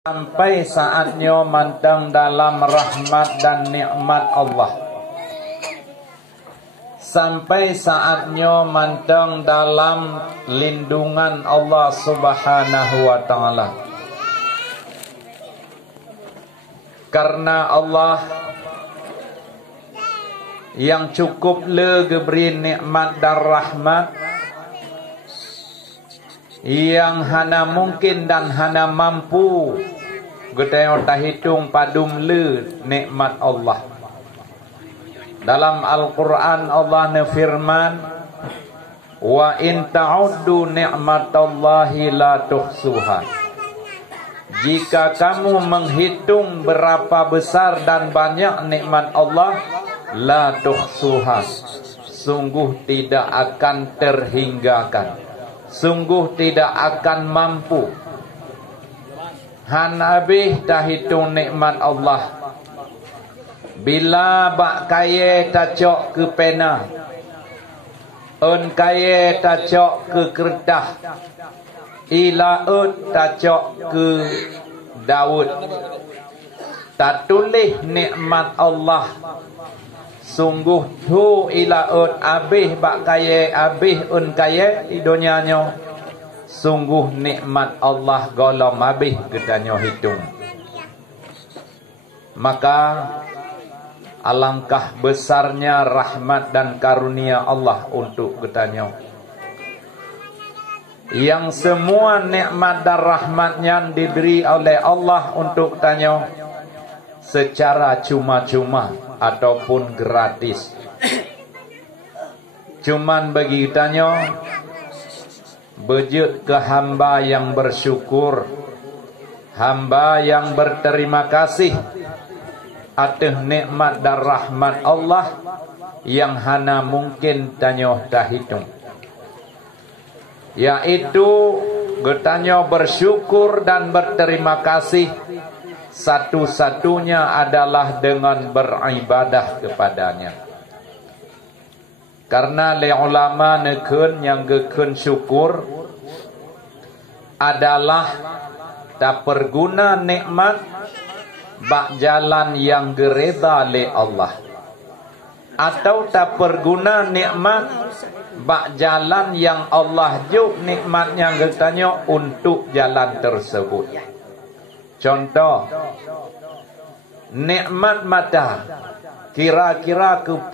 Sampai saatnya mantang dalam rahmat dan nikmat Allah. Sampai saatnya mantang dalam lindungan Allah Subhanahu wa ta'ala. Karena Allah yang cukup le geberi nikmat dan rahmat, yang hana mungkin dan hana mampu gedaya tak hitung padum le nikmat Allah. Dalam Al-Quran Allah nefirman, wa in ta'uddu ni'matallahi la tuhsuha. Jika kamu menghitung berapa besar dan banyak nikmat Allah, la tuhsuha, sungguh tidak akan terhinggakan, sungguh tidak akan mampu. Han habis dah hitung nikmat Allah. Bila bak kaya tacok ke pena, un kaya tacok ke kertas, ila ut tacok ke Daud, tak tulis nikmat Allah. Sungguh tu ila ut habis bak kaya, habis un kaya di dunianya. Sungguh nikmat Allah golong habis gedanya hitung. Maka alangkah besarnya rahmat dan karunia Allah untuk gedanya, yang semua nikmat dan rahmatnya diberi oleh Allah untuk tanya secara cuma-cuma ataupun gratis. Cuman bagi tanya bejut ke hamba yang bersyukur, hamba yang berterima kasih atas nikmat dan rahmat Allah yang hana mungkin tanya dah hitung, yaitu getanya bersyukur dan berterima kasih satu-satunya adalah dengan beribadah kepadanya. Karena le ulama nekun yang gekun syukur adalah tak perguna nikmat bak jalan yang gereda le Allah, atau tak perguna nikmat bak jalan yang Allah juk nikmatnya getanya untuk jalan tersebut. Contoh, nikmat mata, kira-kira ke